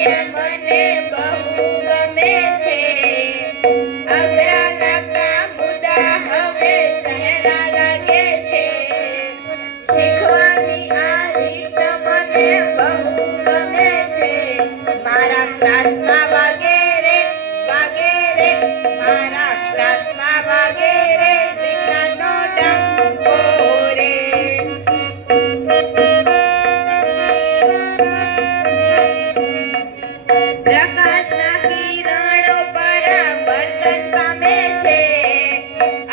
એ મને બહુ ગમે છે. અઘરા નાકા મુદ્દા હવે સહેલા લાગે છે. શીખવાની આ રીત મને બહુ ગમે છે. મારા ક્લાસમાં વાગેરે વાગેરે, મારા ક્લાસમાં વાગેરે વિજ્ઞાનનો ડંકો રે. પ્રકાશના કિરણો પરાવર્તન પામે છે.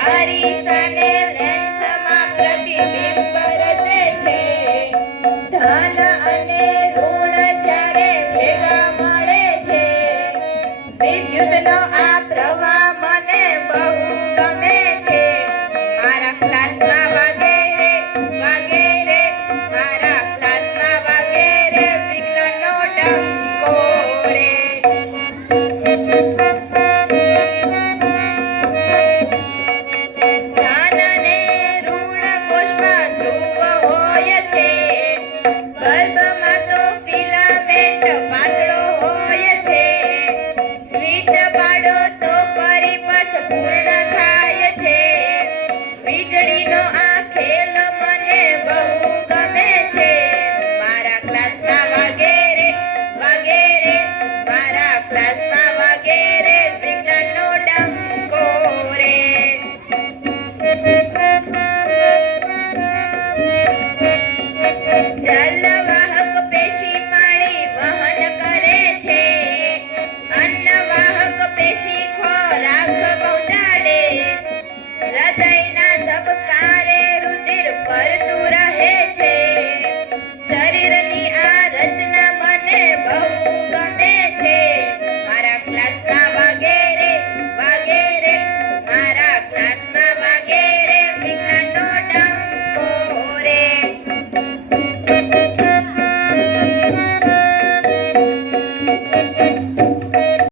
અરીસાને લેન્સમાં પ્રતિબિંબ રચે છે. ધન અને ઋણ જ્યારે ભેગા મળે છે, વિદ્યુતનો આ પ્રવાહ